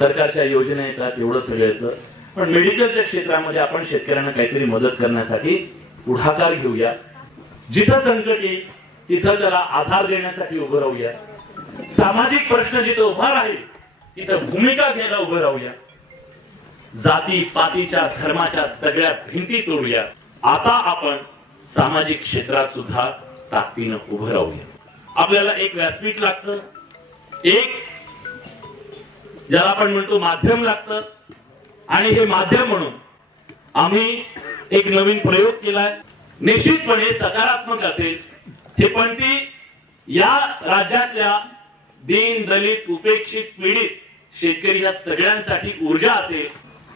सरकारच्या योजना येतात एवढं सगळं येतं. पण मेडिकलच्या क्षेत्रामध्ये आपण शेतकऱ्यांना काहीतरी मदत करण्यासाठी पुढाकार घेऊया. जिथं संकट येईल तिथं त्याला आधार देण्यासाठी उभं राहूया. सामाजिक प्रश्न जिथं उभा राहील तिथं भूमिका घ्यायला उभं राहूया. जाती पातीच्या धर्माच्या सगळ्या भिंती तोडूया. आता आपण सामाजिक क्षेत्रात सुद्धा ताकदीनं उभं राहूया. आपल्याला एक व्यासपीठ लागतं. एक ज्याला आपण म्हणतो माध्यम लागतं. आणि हे माध्यम म्हणून आम्ही एक नवीन प्रयोग केलाय. निश्चितपणे सकारात्मक असेल. हे पण ती या राज्यातल्या दीन दलित उपेक्षित पीडित शेतकरी या सगळ्यांसाठी ऊर्जा असेल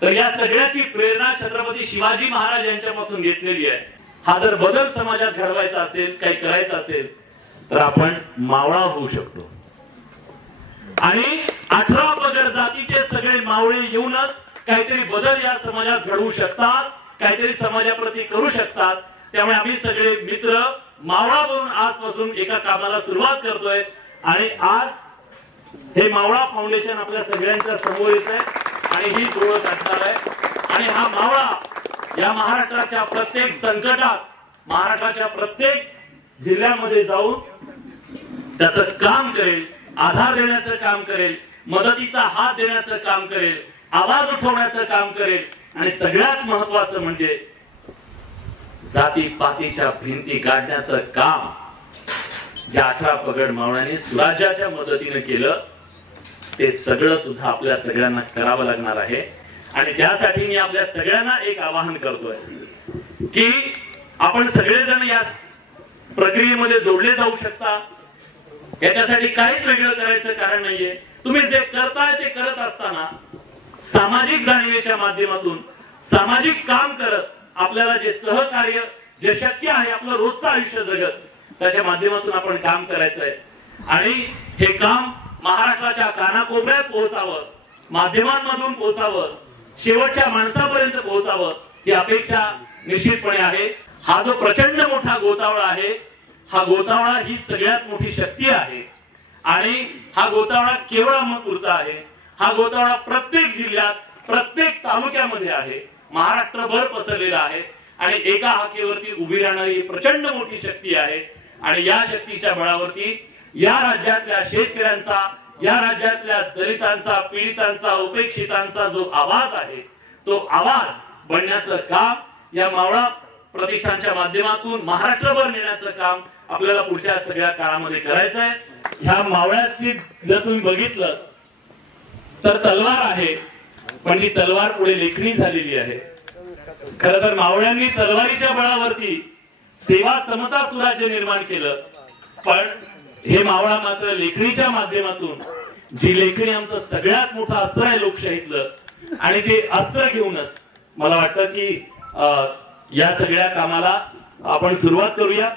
तर या सगळ्याची प्रेरणा छत्रपती शिवाजी महाराज यांच्यापासून घेतलेली आहे. हा जर बदल समाजात घडवायचा असेल काही करायचं असेल तर आपण मावळा होऊ शकतो. आणि अठरा पगड जातीचे सगळे मावळे येऊनच काहीतरी बदल या समाजात घडवू शकतात काहीतरी समाजाप्रती करू शकतात. त्यामुळे आम्ही सगळे मित्र मावळा आजपासून एका कामाला सुरुवात करतोय. आणि आज हे मावळा फाउंडेशन आपल्या सगळ्यांच्या समोर येत आहे आणि ही ओळख असणार आहे. आणि हा मावळा या महाराष्ट्राच्या प्रत्येक संकटात महाराष्ट्राच्या प्रत्येक जिल्ह्यामध्ये जाऊन त्याचं काम करेल. आधार देण्याचं काम करेल मदतीचा हात देण्याचं काम करेल आवाज उठवण्याचं काम करेल आणि सगळ्यात महत्वाचं म्हणजे जाती पातीच्या भिंती काढण्याचं काम. ज्या अठरा पगड मावण्याने स्वराज्याच्या मदतीने केलं ते सगळं सुद्धा आपल्या सगळ्यांना करावं लागणार आहे. आणि त्यासाठी मी आपल्या सगळ्यांना एक आवाहन करतोय की आपण सगळेजण या प्रक्रियेमध्ये जोडले जाऊ शकता. याच्यासाठी काहीच वेगळं करायचं कारण नाहीये. तुम्ही जे करताय ते करत असताना सामाजिक जाणीवेच्या माध्यमातून सामाजिक काम करत आपल्याला जे सहकार्य जे शक्य आहे आपलं रोजचं आयुष्य जगत त्याच्या माध्यमातून आपण काम करायचं आहे आणि हे काम महाराष्ट्राच्या कानाकोपऱ्यात पोहोचावं माध्यमांमधून पोहोचावं शेवटच्या माणसापर्यंत पोहोचावं ही अपेक्षा निश्चितपणे आहे. हा जो प्रचंड मोठा गोतावळा आहे हा गोतावळा ही सगळ्यात मोठी शक्ती आहे. आणि हा गोतावळा केवळ अहमदपूरचा आहे. हा गोतावळा प्रत्येक जिल्ह्यात प्रत्येक तालुक्यामध्ये आहे. महाराष्ट्रभर पसरलेला आहे. आणि एका हाकेवरती उभी राहणारी प्रचंड मोठी शक्ती आहे. आणि या शक्तीच्या बळावरती या राज्यातल्या शेतकऱ्यांचा या राज्यातल्या दलितांचा पीडितांचा उपेक्षितांचा जो आवाज आहे तो आवाज बनण्याचं काम या मावळा प्रतिष्ठानच्या माध्यमातून महाराष्ट्रभर नेण्याचं काम आपल्याला पुढच्या सगळ्या काळामध्ये करायचं आहे. ह्या मावळ्याची जर तुम्ही बघितलं तर तलवार आहे पण ही तलवार पुढे लेखणी झालेली आहे. खर तर मावळ्यांनी तलवारीच्या बळावरती सेवा समता सुराज्य निर्माण केलं. पण हे मावळा मात्र लेखणीच्या माध्यमातून जी लेखणी आमचं सगळ्यात मोठं अस्त्र आहे लोकशाहीतलं आणि ते अस्त्र घेऊनच मला वाटतं की अं, या सगळ्या कामाला आपण सुरुवात करूया.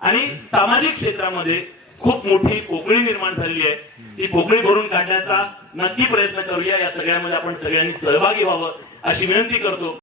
आणि सामाजिक क्षेत्रामध्ये खूप मोठी पोकळी निर्माण झालेली आहे. ती पोकळी भरून काढण्याचा नक्की प्रयत्न करूया. या सगळ्यामध्ये आपण सगळ्यांनी सहभागी व्हावं अशी विनंती करतो.